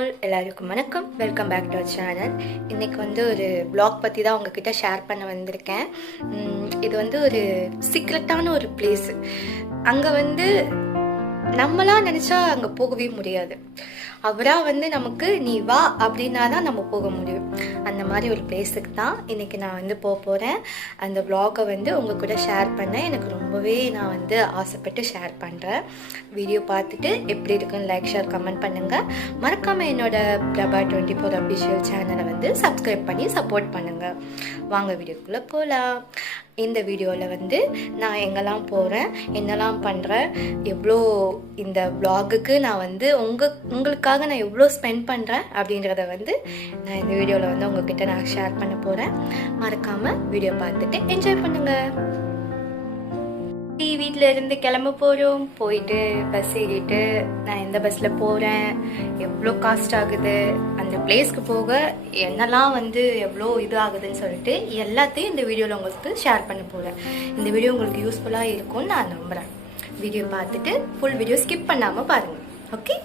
All எல்லாருக்கும் வணக்கம். Welcome back to our channel. இன்றைக்கி வந்து ஒரு vlog பற்றி தான் உங்ககிட்ட ஷேர் பண்ண வந்திருக்கேன். இது வந்து ஒரு சீக்ரெட்டான ஒரு பிளேஸு. அங்கே வந்து நம்மளாம் நினச்சா அங்கே போகவே முடியாது. அவராக வந்து நமக்கு நீ வா அப்படின்னா தான் நம்ம போக முடியும். அந்த மாதிரி ஒரு பிளேஸுக்கு தான் இன்றைக்கி நான் வந்து போக போகிறேன். அந்த vlog-ஐ வந்து உங்கள் கூட ஷேர் பண்ணேன். எனக்கு ரொம்பவே நான் வந்து ஆசைப்பட்டு ஷேர் பண்ணுறேன். வீடியோ பார்த்துட்டு எப்படி இருக்குன்னு லைக் ஷேர் கமெண்ட் பண்ணுங்கள். மறக்காமல் என்னோடய பிரபா 24 அஃபிஷியல் சேனலை வந்து சப்ஸ்கிரைப் பண்ணி சப்போர்ட் பண்ணுங்கள். வாங்க வீடியோக்குள்ளே போகலாம். இந்த வீடியோவில் வந்து நான் எங்கெல்லாம் போகிறேன், என்னெல்லாம் பண்ணுறேன், எவ்வளோ இந்த vlog-க்கு நான் வந்து உங்களுக்காக நான் எவ்வளோ ஸ்பெண்ட் பண்ணுறேன் அப்படின்றத வந்து நான் இந்த வீடியோவில் வந்து உங்ககிட்ட நான் ஷேர் பண்ண போகிறேன். மறக்காமல் வீடியோ பார்த்துட்டு என்ஜாய் பண்ணுங்கள். வீட்டில் இருந்து கிளம்ப போகிறோம். போயிட்டு பஸ் ஏறிட்டு நான் எந்த பஸ்ஸில் போகிறேன், எவ்வளோ காஸ்ட் ஆகுது, அந்த பிளேஸ்க்கு போக என்னெல்லாம் வந்து எவ்வளோ இது ஆகுதுன்னு சொல்லிட்டு எல்லாத்தையும் இந்த வீடியோவில் உங்களுக்கு ஷேர் பண்ண போகிறேன். இந்த வீடியோ உங்களுக்கு யூஸ்ஃபுல்லாக இருக்கும்னு நான் நம்புகிறேன். வீடியோ பார்த்துட்டு ஃபுல் வீடியோ ஸ்கிப் பண்ணாமல் பாருங்கள். ஓகே.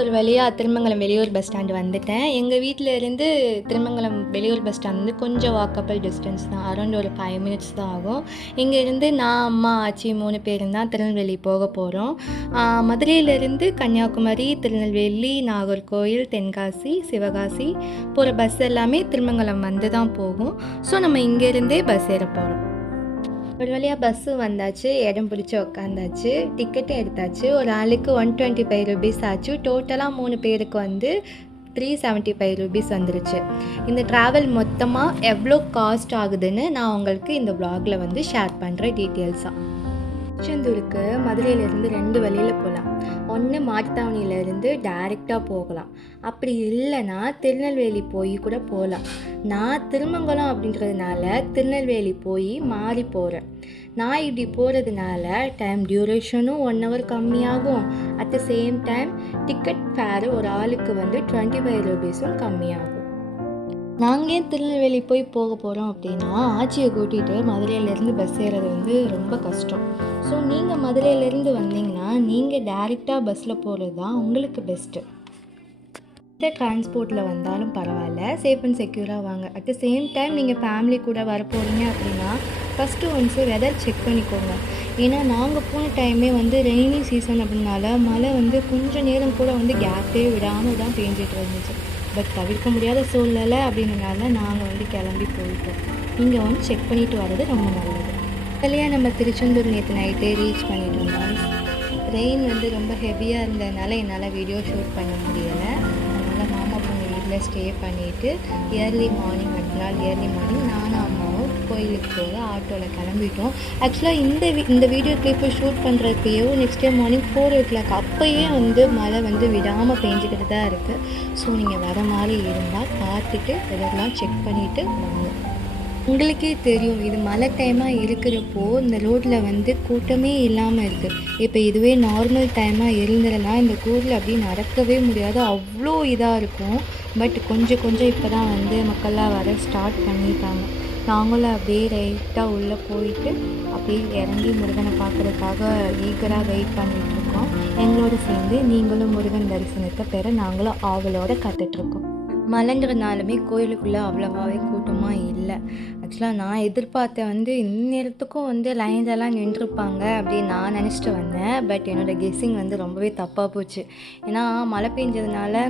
ஒரு வழியாக திருமங்கலம் வெளியூர் பஸ் ஸ்டாண்டு வந்துட்டேன். எங்கள் வீட்டில் இருந்து திருமங்கலம் வெளியூர் பஸ் ஸ்டாண்ட் வந்து கொஞ்சம் வாக்கபிள் டிஸ்டன்ஸ் தான். அரௌண்ட் ஒரு 5 minutes தான் ஆகும். இங்கேருந்து நான், அம்மா, ஆச்சி 3 பேரும் தான் திருநெல்வேலி போக போகிறோம். மதுரையிலேருந்து கன்னியாகுமரி, திருநெல்வேலி, நாகர்கோயில், தென்காசி, சிவகாசி போகிற பஸ் எல்லாமே திருமங்கலம் வந்து தான் போகும். ஸோ நம்ம இங்கேருந்தே பஸ் ஏற போகிறோம். ஒரு வழியாக பஸ்ஸு வந்தாச்சு, இடம் பிடிச்சி உக்காந்தாச்சு, டிக்கெட்டும் எடுத்தாச்சு. ஒரு ஆளுக்கு 125 rupees ஆச்சு. டோட்டலாக 3 பேருக்கு வந்து 375 rupees வந்துருச்சு. இந்த ட்ராவல் மொத்தமாக எவ்வளோ காஸ்ட் ஆகுதுன்னு நான் உங்களுக்கு இந்த vlog-ல வந்து ஷேர் பண்ணுறேன் டீட்டெயில்ஸாக. திருச்செந்தூருக்கு மதுரையிலேருந்து 2 வழியில் போகலாம். ஒன்று மாட்டுத்தாவணியிலேருந்து டைரெக்டாக போகலாம். அப்படி இல்லைன்னா திருநெல்வேலி போய் கூட போகலாம். நான் திருமங்கலம் அப்படின்றதுனால திருநெல்வேலி போய் மாறி போகிறேன். நான் இப்படி போகிறதுனால டைம் டியூரேஷனும் 1 hour கம்மியாகும். At the same time ticket fare ஒரு ஆளுக்கு வந்து 25 rupees-ம் கம்மியாகும். நாங்கள் ஏன் திருநெல்வேலி போக போகிறோம் அப்படின்னா, ஆச்சியை கூட்டிகிட்டு மதுரையிலேருந்து பஸ் ஏறது வந்து ரொம்ப கஷ்டம். ஸோ நீங்கள் மதுரையிலேருந்து வந்தீங்கன்னா நீங்கள் டைரெக்டாக பஸ்ஸில் போகிறது தான் உங்களுக்கு பெஸ்ட்டு. எந்த டிரான்ஸ்போர்ட்டில் வந்தாலும் பரவாயில்ல, சேஃப் அண்ட் செக்யூராக வாங்க. அட் த சேம் டைம் நீங்கள் ஃபேமிலி கூட வர போகிறீங்க அப்படின்னா ஃபஸ்ட்டு ஒன்ஸு வெதர் செக் பண்ணிக்கோங்க. ஏன்னா நாங்கள் போன டைமே வந்து ரெய்னி சீசன் அப்படின்னால மழை வந்து கொஞ்சம் நேரம் கூட வந்து கேப்பே விடாமல் தான் பேஞ்சிட்டு இருந்துச்சு. பட் தவிர்க்க முடியாத சூழ்நிலை அப்படின்றனால நாங்கள் வந்து கிளம்பி போயிட்டோம். நீங்கள் வந்து செக் பண்ணிவிட்டு வர்றது ரொம்ப நல்லது. அதுலேயே நம்ம திருச்செந்தூர் நேற்று நைட்டே ரீச் பண்ணிட்டு இருந்தோம். ரெயின் வந்து ரொம்ப ஹெவியாக இருந்ததுனால என்னால் வீடியோ ஷூட் பண்ண முடியலை. அதனால் மாமா பொண்ணு வீட்டில் ஸ்டே பண்ணிவிட்டு இயர்லி மார்னிங் அடுத்த நாள் இயர்லி மார்னிங் நானும் அம்மாவும் கோயிலுக்கு போக ஆட்டோவில் கிளம்பிட்டோம். ஆக்சுவலாக இந்த வீடியோ கிளிப்பை ஷூட் பண்ணுறதுக்கையோ நெக்ஸ்ட் டே மார்னிங் 4 o'clock அப்போயே வந்து மழை வந்து விடாமல் பெஞ்சிக்கிட்டு தான் இருக்குது. ஸோ நீங்கள் வர மாதிரி இருந்தால் பார்த்துட்டு இதெல்லாம் செக் பண்ணிவிட்டு வாங்க. உங்களுக்கே தெரியும், இது மழை டைமாக இருக்கிறப்போ இந்த ரோட்டில் வந்து கூட்டமே இல்லாமல் இருக்குது. இப்போ இதுவே நார்மல் டைமாக இருந்ததுன்னா இந்த கூரில் அப்படியே நடக்கவே முடியாது, அவ்வளோ இதாக இருக்கும். பட் கொஞ்சம் இப்போ தான் வந்து மக்கள்லாம் வர ஸ்டார்ட் பண்ணிட்டாங்க. நாங்களும் அப்படியே ரைட்டாக உள்ளே போயிட்டு அப்படியே இறங்கி முருகனை பார்க்குறதுக்காக ஈகராக வெயிட் பண்ணிகிட்ருக்கோம். எங்களோட சேர்ந்து நீங்களும் முருகன் தரிசனத்தை பெற நாங்களும் ஆவலோடு காத்துட்ருக்கோம். மழைங்கிறதுனாலுமே கோயிலுக்குள்ளே அவ்வளோவாவே கூட்டமாக இல்லை. ஆக்சுவலாக நான் எதிர்பார்த்தேன் வந்து இந்நேரத்துக்கும் வந்து லைன்லலாம் நின்றுருப்பாங்க அப்படின்னு நான் நினச்சிட்டு வந்தேன். பட் என்னோடய கெஸ்ஸிங் வந்து ரொம்பவே தப்பாக போச்சு. ஏன்னா மழை பெஞ்சதுனால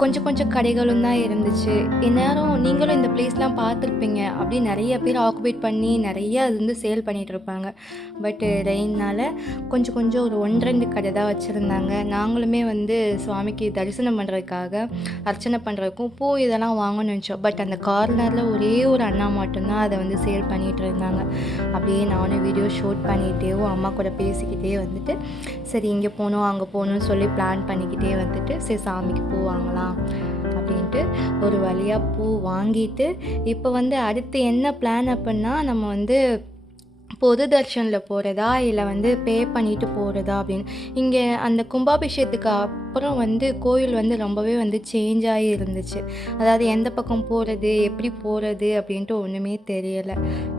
கொஞ்சம் கடைகளும் தான் இருந்துச்சு. இந்நேரம் நீங்களும் இந்த பிளேஸ்லாம் பார்த்துருப்பீங்க. அப்படி நிறைய பேர் ஆக்குபேட் பண்ணி நிறையா அது வந்து சேல் பண்ணிகிட்டு இருப்பாங்க. பட்டு ரெயின்னால் கொஞ்சம் ஒரு 1-2 கடை தான் வச்சுருந்தாங்க. நாங்களுமே வந்து சுவாமிக்கு தரிசனம் பண்ணுறதுக்காக அர்ச்சனை பண்ணுறதுக்கும் பூ இதெல்லாம் வாங்கணும்னு நினச்சோம். பட் அந்த கார்னரில் ஒரே ஒரு அண்ணா மட்டும்தான் அதை வந்து சேல் பண்ணிகிட்டு இருந்தாங்க. அப்படியே நானும் வீடியோ ஷூட் பண்ணிகிட்டேவும் அம்மா கூட பேசிக்கிட்டே வந்துட்டு சரி இங்கே போகணும் அங்கே போகணுன்னு சொல்லி பிளான் பண்ணிக்கிட்டே வந்துட்டு சரி சாமிக்கு பூ வாங்கலாம் அப்படின்ட்டு ஒரு வழியாக பூ வாங்கிட்டு இப்போ வந்து அடுத்து என்ன பிளான் அப்படின்னா நம்ம வந்து பொது தர்ஷனில் போகிறதா இல்லை வந்து பே பண்ணிட்டு போகிறதா அப்படின்னு. இங்கே அந்த கும்பாபிஷேகத்துக்கு அப்புறம் வந்து கோயில் வந்து ரொம்பவே வந்து சேஞ்ச் ஆகி இருந்துச்சு. அதாவது எந்த பக்கம் போகிறது, எப்படி போகிறது அப்படின்ட்டு ஒன்றுமே தெரியலை.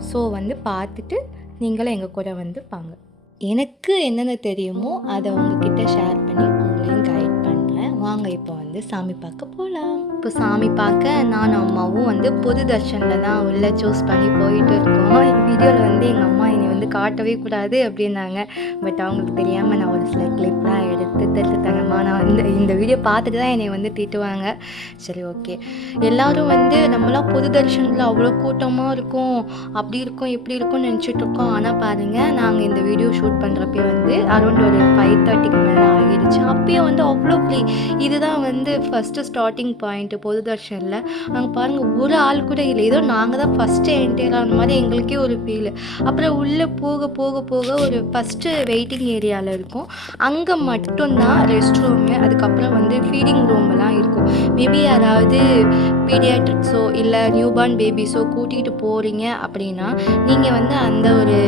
ஸோ வந்து பார்த்துட்டு நீங்களும் எங்கள் கூட வந்து வாங்க. எனக்கு என்னென்ன தெரியுமோ அதை உங்ககிட்ட ஷேர் பண்ணி உங்களையும் கைட் பண்ணுறேன். வாங்க இப்போ வந்து சாமி பார்க்க போகலாம். இப்போ சாமி பார்க்க நானும் அம்மாவும் வந்து பொது தர்ஷனில் தான் உள்ளே சூஸ் பண்ணி போயிட்டு இருக்கோம். வீடியோவில் வந்து எங்கள் அம்மா என்னை வந்து காட்டவே கூடாது அப்படின்னாங்க. பட் அவங்களுக்கு தெரியாமல் நான் ஒரு சில கிளிப்லாம் எடுத்து திருத்தனமாக நான் வந்து இந்த வீடியோ பார்த்துட்டு தான் என்னை வந்து திட்டுவாங்க. சரி ஓகே, எல்லோரும் வந்து நம்மளாம் பொது தர்ஷனில் அவ்வளோ கூட்டமாக இருக்கும், அப்படி இருக்கும் இப்படி இருக்கும்னு நினச்சிட்டு இருக்கோம். ஆனால் பாருங்கள், நாங்கள் இந்த வீடியோ ஷூட் பண்ணுறப்பே வந்து அரௌண்ட் ஒரு 5:30க்கு மேலே ஆகிடுச்சு. அப்பயே வந்து அவ்வளோ ஃப்ரீ. இதுதான் வந்து ஃபஸ்ட்டு ஸ்டார்டிங் பாயிண்ட்டு பொது தர்ஷனில். அங்கே பாருங்கள், ஒரு ஆள் கூட இல்லை. ஏதோ நாங்கள் தான் ஃபஸ்ட்டு என்டர் ஆன மாதிரி எங்களுக்கே ஒரு ஃபீல். அப்புறம் உள்ளே போக போக போக ஒரு ஃபஸ்ட்டு வெயிட்டிங் ஏரியாவில் இருக்கும். அங்கே மட்டும்தான் ரெஸ்ட் ரூமு, அதுக்கப்புறம் வந்து ஃபீடிங் ரூம்லாம் இருக்கும். மேபி யாராவது பீடியாட்ரிக்ஸோ இல்லை நியூபார்ன் பேபிஸோ கூட்டிகிட்டு போகிறீங்க அப்படின்னா நீங்கள் வந்து அந்த ஒரு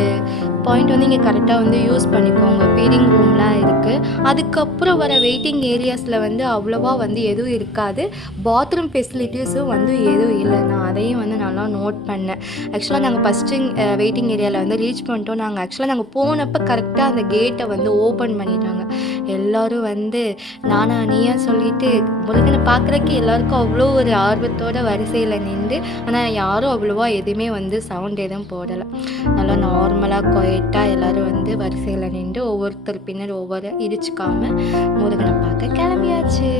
பாயிண்ட் வந்து இங்கே கரெக்டாக வந்து யூஸ் பண்ணிக்கோங்க. ஃபீடிங் ரூம்லாம் இருக்குது. அதுக்கப்புறம் வர வெயிட்டிங் ஏரியாஸில் வந்து அவ்வளோவா வந்து எதுவும் இருக்காது. பாத்ரூம் ஃபெசிலிட்டிஸும் வந்து எதுவும் இல்லை. நான் அதையும் வந்து நல்லா நோட் பண்ணேன். ஆக்சுவலாக நாங்கள் ஃபஸ்ட்டு வெயிட்டிங் ஏரியாவில் வந்து ரீச் பண்ணிட்டோம். நாங்கள் போனப்போ கரெக்டாக அந்த கேட்டை வந்து ஓப்பன் பண்ணிட்டாங்க. எல்லோரும் வந்து நானா நீயா சொல்லிட்டு முருகனை பார்க்குறக்கு எல்லாருக்கும் அவ்வளோ ஒரு ஆர்வத்தோட வரிசையில் நின்று, ஆனால் யாரும் அவ்வளோவா எதுவுமே வந்து சவுண்ட் எதுவும் போடலை. நல்லா நார்மலாக குவைட்டாக எல்லோரும் வந்து வரிசையில் நின்று ஒவ்வொருத்தர் பின்னர் ஒவ்வொரு இடிச்சுக்காமல் முருகனை பார்க்க கிளம்பியாச்சு.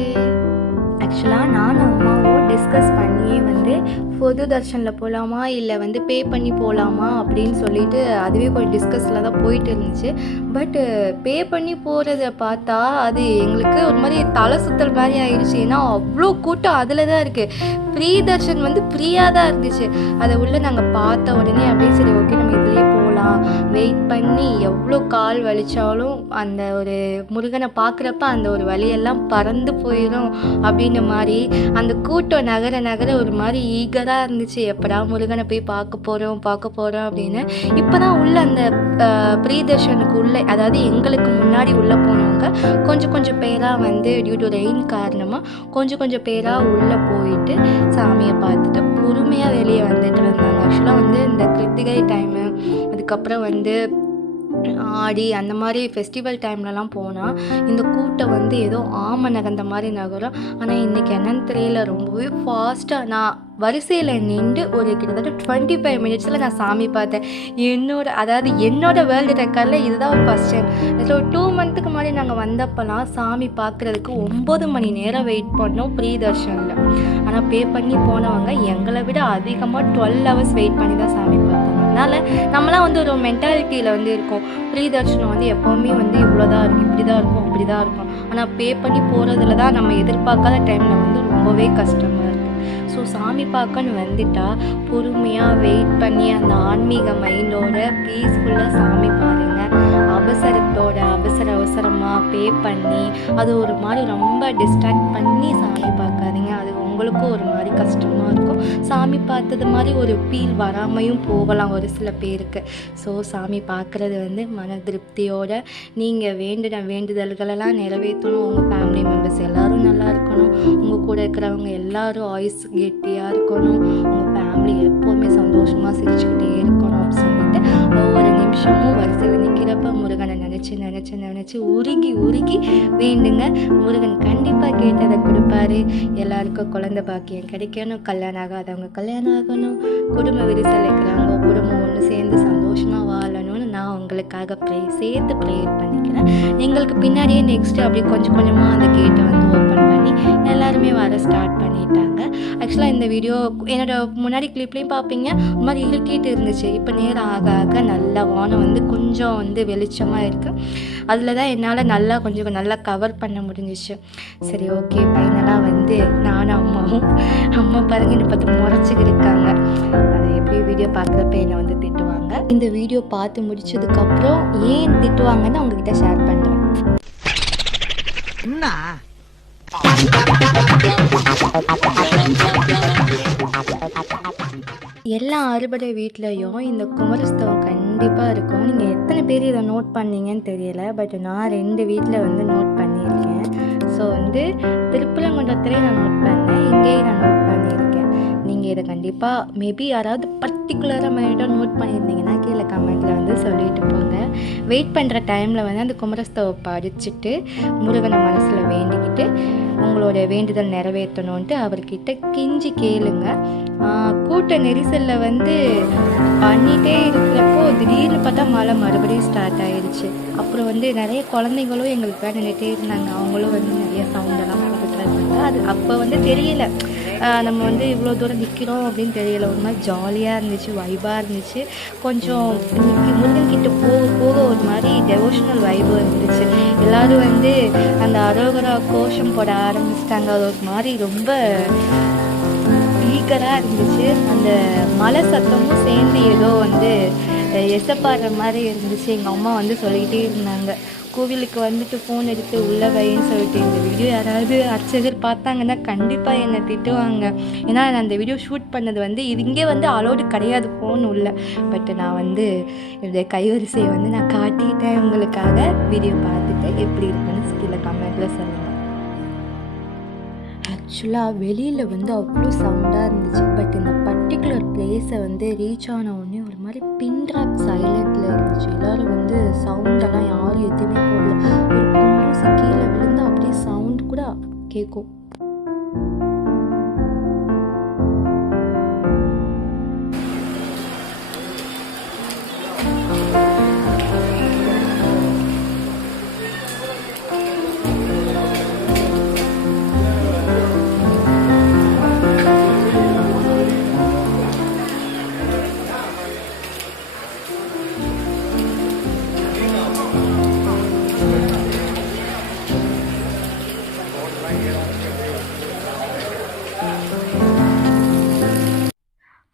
ஆக்சுவலாக நானும் அம்மாவும் டிஸ்கஸ் பண்ணியே வந்து பொது தர்ஷனில் போகலாமா இல்லை வந்து பே பண்ணி போகலாமா அப்படின்னு சொல்லிட்டு அதுவே கொஞ்சம் டிஸ்கஸில் தான் போயிட்டு இருந்துச்சு. பட்டு பே பண்ணி போகிறத பார்த்தா அது எங்களுக்கு ஒரு மாதிரி தலை சுத்தல் மாதிரி ஆயிடுச்சு. ஏன்னா அவ்வளோ கூட்டம் அதில் தான் இருக்குது. ஃப்ரீ தர்ஷன் வந்து ஃப்ரீயாக தான் இருந்துச்சு. அதை உள்ளே நாங்கள் பார்த்த உடனே அப்படியே சரி ஓகே நம்ம இதுலேயே போகலாம். வெயிட் பண்ணி எவ்வளோ கால் வலிச்சாலும் அந்த ஒரு முருகனை பார்க்குறப்ப அந்த ஒரு வலியெல்லாம் பறந்து போயிடும் அப்படின்ற மாதிரி அந்த கூட்டம் நகர நகர ஒரு மாதிரி ஈகராக இருந்துச்சு. எப்படா முருகனை போய் பார்க்க போகிறோம் அப்படின்னு. இப்போ தான் உள்ள அந்த பிரியதர்ஷனுக்கு உள்ளே, அதாவது எங்களுக்கு முன்னாடி உள்ளே போனவங்க கொஞ்சம் பேராக வந்து டியூ டு ரெயின் காரணமாக கொஞ்சம் பேராக உள்ளே போயிட்டு சாமியை பார்த்துட்டு பொறுமையாக வெளியே வந்துட்டு வந்தாங்க. ஆக்சுவலாக வந்து இந்த கிருத்திகை டைமு, அதுக்கப்புறம் வந்து ஆடி அந்த மாதிரி ஃபெஸ்டிவல் டைம்லலாம் போனால் இந்த கூட்டம் வந்து ஏதோ ஆமை நகர்ந்த மாதிரி நகரும். ஆனால் இன்றைக்கி என்னன்னு தெரியல, ரொம்பவே ஃபாஸ்ட்டாக நான் வரிசையில் நின்று ஒரு கிட்டத்தட்ட 25 மினிட்ஸில் நான் சாமி பார்த்தேன். என்னோட வேர்ல்டு ரெக்கார்டில் இதுதான் ஒரு ஃபஸ்ட் டைம். இதில் ஒரு 2 மந்த்துக்கு முன்னாடி நாங்கள் வந்தப்போலாம் சாமி பார்க்குறதுக்கு 9 மணி நேரம் வெயிட் பண்ணோம் ப்ரீ தர்ஷனில். ஆனால் பே பண்ணி போனவங்க எங்களை விட அதிகமாக 12 ஹவர்ஸ் வெயிட் பண்ணி தான் சாமி பார்த்தாங்க. அதனால் நம்மளாம் வந்து ஒரு மென்டாலிட்டியில் வந்து இருக்கோம், ப்ரீ தர்ஷனம் வந்து எப்போவுமே வந்து இவ்வளோதான் இருக்கும், இப்படி தான் இருக்கும், அப்படி தான் இருக்கும். ஆனால் பே பண்ணி போகிறதுல தான் நம்ம எதிர்பார்க்காத டைமில் வந்து ரொம்பவே கஷ்டமாக இருக்குது. ஸோ சாமி பார்க்கன்னு வந்துட்டா பொறுமையாக வெயிட் பண்ணி அந்த ஆன்மீக மைண்டோட பீஸ்ஃபுல்லாக சாமி பாருங்கள். அவசரமாக பே பண்ணி அது ஒரு மாதிரி ரொம்ப டிஸ்ட்ராக்ட் பண்ணி சாமி பார்க்காதீங்க. அது உங்களுக்கும் ஒரு மாதிரி கஷ்டமாக இருக்கும். சாமி பார்த்தது மாதிரி ஒரு ஃபீல் வராமையும் போகலாம் ஒரு சில பேருக்கு. ஸோ சாமி பார்க்குறது வந்து மன திருப்தியோட நீங்கள் வேண்டுதல்களெல்லாம் நிறைவேற்றணும். உங்கள் ஃபேமிலி மெம்பர்ஸ் எல்லோரும் நல்லா இருக்கணும், உங்கள் கூட இருக்கிறவங்க எல்லோரும் ஆயுஸ் கெட்டியாக இருக்கணும், உங்கள் ஃபேமிலி எப்போவுமே சந்தோஷமாக சிரிச்சுக்கிட்டே இருக்கணும் அப்படின்னு சொல்லிட்டு ஒவ்வொரு நிமிஷமும் வரிசையில் நிற்கிறப்ப முருகனை நினச்சி உருகி வேண்டுங்க. முருகன் கண்டிப்பாக கேட்டதை கொடுப்பாரு. எல்லாருக்கும் குழந்தை பாக்கியம் கிடைக்கணும், கல்யாணம் ஆகாதவங்க கல்யாணம் ஆகணும், குடும்ப விரிசல் இருக்கிறவங்க குடும்பம் ஒன்று சேர்ந்து சந்தோஷமாக வாழணும்னு நான் உங்களுக்காக சேர்த்து ப்ரேயர் பண்ணிக்கிறேன். எங்களுக்கு பின்னாடியே நெக்ஸ்ட்டு அப்படி கொஞ்சமாக அந்த கேட்டை வந்து ஓப்பன் பண்ணி எல்லாருமே வர ஸ்டார்ட் பண்ணிட்டாங்க. ஆக்சுவலாக இந்த வீடியோ என்னோடய முன்னாடி கிளிப்லேயும் பார்ப்பீங்க ஒரு மாதிரி இருட்டிட்டு இருந்துச்சு. இப்போ நேரம் ஆக நல்லா வானம் வந்து கொஞ்சம் வந்து வெளிச்சமாக இருக்குது. அதில் தான் என்னால் கொஞ்சம் நல்லா கவர் பண்ண முடிஞ்சிச்சு. சரி ஓகே, ஃபைனலாக வந்து நானும் அம்மா பாருங்க என்னை பார்த்து முறைச்சிக்கிட்டு இருக்காங்க. அதை எப்படி வீடியோ பார்க்குறப்ப என்னை வந்து திட்டுவாங்க. இந்த வீடியோ பார்த்து முடிச்சதுக்கப்புறம் ஏன் திட்டுவாங்கன்னு உங்ககிட்ட ஷேர் பண்ணுறேன். எல்லா அறுபடை வீட்லேயும் இந்த குமரஸ்தவம் கண்டிப்பாக இருக்கும். நீங்கள் எத்தனை பேர் இதை நோட் பண்ணீங்கன்னு தெரியல. பட் நான் 2 வீட்டில் வந்து நோட் பண்ணியிருக்கேன். ஸோ வந்து திருப்பரங்குன்றத்துலேயும் நான் நோட் பண்ணேன், இங்கேயும் நான் நோட் பண்ணியிருக்கேன். நீங்கள் இதை கண்டிப்பாக மேபி யாராவது பர்டிகுலராக மைண்டாக நோட் பண்ணியிருந்தீங்கன்னா கீழே கமெண்ட்டில் வந்து சொல்லிட்டு போங்க. வெயிட் பண்ணுற டைமில் வந்து அந்த குமரஸ்தவை படிச்சுட்டு முருகனை மனசில் வேண்டிக்கிட்டு உங்களோட வேண்டுதல் நிறைவேற்றணுன்ட்டு அவர்கிட்ட கெஞ்சி கேளுங்க. கூட்ட நெரிசலில் வந்து பண்ணிகிட்டே இருக்கிறப்போ திடீர்னு பார்த்தா மழை மறுபடியும் ஸ்டார்ட் ஆகிடுச்சு. அப்புறம் வந்து நிறைய குழந்தைங்களும் எங்களுக்கு நின்றுட்டே இருந்தாங்க. அவங்களும் வந்து நிறைய சவுண்டெல்லாம் போட்டுட்டு இருந்தாங்க. அது அப்போ வந்து தெரியல நம்ம வந்து இவ்வளோ தூரம் நிற்கிறோம் அப்படின்னு தெரியல. ஒரு மாதிரி ஜாலியாக இருந்துச்சு, வைபாக இருந்துச்சு. கொஞ்சம் முருகன்கிட்ட போக போக ஒரு மாதிரி டெவோஷனல் வைபு இருந்துச்சு. எல்லோரும் வந்து அந்த அரோகரா கோஷம் போட ஆரம்பிச்சிட்டாங்க. அது ஒரு மாதிரி ரொம்ப ஈகராக இருந்துச்சு. அந்த மலை சத்தமும் சேர்ந்து ஏதோ வந்து எசப்பாடுற மாதிரி இருந்துச்சு. எங்கள் அம்மா வந்து சொல்லிக்கிட்டே இருந்தாங்க, கோவிலுக்கு வந்துட்டு ஃபோன் எடுத்து உள்ளே வைன்னு சொல்லிட்டு. இந்த வீடியோ யாராவது அர்ச்சகர் பார்த்தாங்கன்னா கண்டிப்பாக என்னை திட்டுவாங்க. ஏன்னா நான் அந்த வீடியோ ஷூட் பண்ணது வந்து இது இங்கே வந்து அலோடு கிடையாது ஃபோன் உள்ள. பட் நான் வந்து இந்த கைவரிசையை வந்து நான் காட்டிட்டேன் உங்களுக்காக. வீடியோ பார்த்துட்டு எப்படி இருக்குன்னு கீழே கமெண்ட்டில் சொல்லுங்கள். ஆக்சுவலாக வெளியில் வந்து அவ்வளோ சவுண்டாக இருந்துச்சு. பட் இந்த பர்டிகுலர் பிளேஸை வந்து ரீச் ஆன உடனே ஒரு மாதிரி பின் ட்ராப் சைலண்டில் இருந்துச்சு. எல்லோரும் வந்து சவுண்டெல்லாம் யாரும் எதுவுமே போடல. ஒரு குண்டூசி கீழே விழுந்து அப்படியே சவுண்டு கூட கேட்கும்.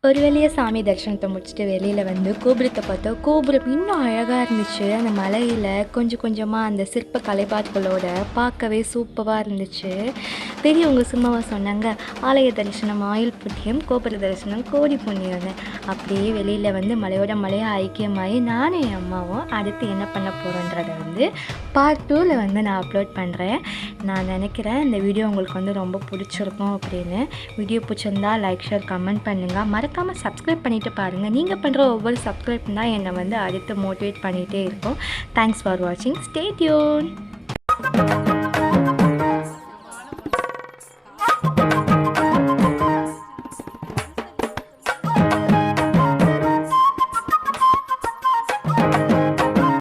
ஒரு வழியாக சாமி தரிசனத்தை முடிச்சுட்டு வெளியில் வந்து கோபுரத்தை பார்த்தா கோபுரம் இன்னும் அழகாக இருந்துச்சு. அந்த மலையில் கொஞ்சம் கொஞ்சமாக அந்த சிற்ப கலைப்பாடுகளோட பார்க்கவே சூப்பராக இருந்துச்சு. பெரியவங்க சும்மாவாக சொன்னாங்க, ஆலய தரிசனம் ஆயுள் புண்ணியம், கோபுர தரிசனம் கோடி புண்ணியம்னு. அப்படியே வெளியில் வந்து மலையோட மலையாக ஐக்கியமாகி நானும் என் அம்மாவும் அடுத்து என்ன பண்ண போகிறோன்றதை வந்து பார்ட் 2ல் வந்து நான் அப்லோட் பண்ணுறேன். நான் நினைக்கிறேன் இந்த வீடியோ உங்களுக்கு வந்து ரொம்ப பிடிச்சிருக்கும் அப்படின்னு. வீடியோ பிடிச்சிருந்தா லைக், ஷேர், கமெண்ட் பண்ணுங்கள். மறக்காமல் சப்ஸ்கிரைப் பண்ணிவிட்டு பாருங்கள். நீங்கள் பண்ணுற ஒவ்வொரு சப்ஸ்கிரைப் தான் என்னை வந்து அடுத்து மோட்டிவேட் பண்ணிகிட்டே இருக்கும். தேங்க்ஸ் ஃபார் வாட்சிங். Stay tune.